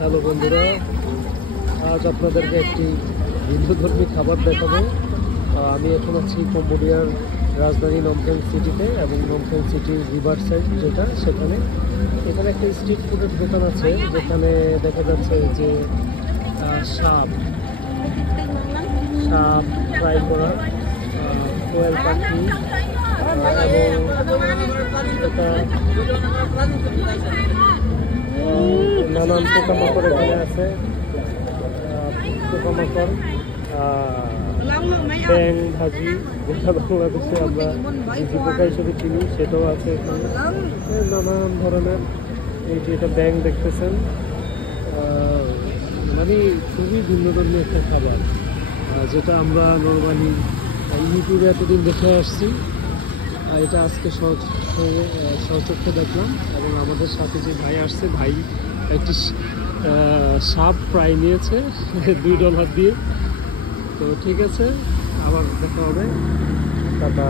Hello বন্ধুরা, আজ আপনাদেরকে একটি হিন্দুধর্মী খাবার দেখাবো। আমি এখন আছি কম্বোডিয়ার রাজধানী নমপেন সিটিতে এবং নমপেন সিটির রিভার সাইড যেটা, সেখানে এখানে একটা স্ট্রিট ফুডের দোকান আছে যেখানে দেখা যাচ্ছে যে সাপ ফ্রাই করা, কোয়েল পাখি এবং এটা নানান পোকামাকড় এখানে আছে। পোকামাকড়, ব্যাং ভাজি, যেটা বাংলাদেশে আমরা বিচি পোকা হিসেবে চিনি, সেটাও আছে এখানে। নানান ধরনের, এই যে এটা ব্যাং দেখতেছেন, মানে খুবই ভিন্নধর্মী একটা খাবার, যেটা আমরা নর্মালি ইউটিউবে এতদিন দেখে আসছি। এটা আজকে সচক্ষে দেখলাম এবং আমাদের সাথে যে ভাই আসছে, ভাই একটি সাপ ফ্রাই নিয়েছে $2 দিয়ে। তো ঠিক আছে, আবার দেখা হবে, টাটা।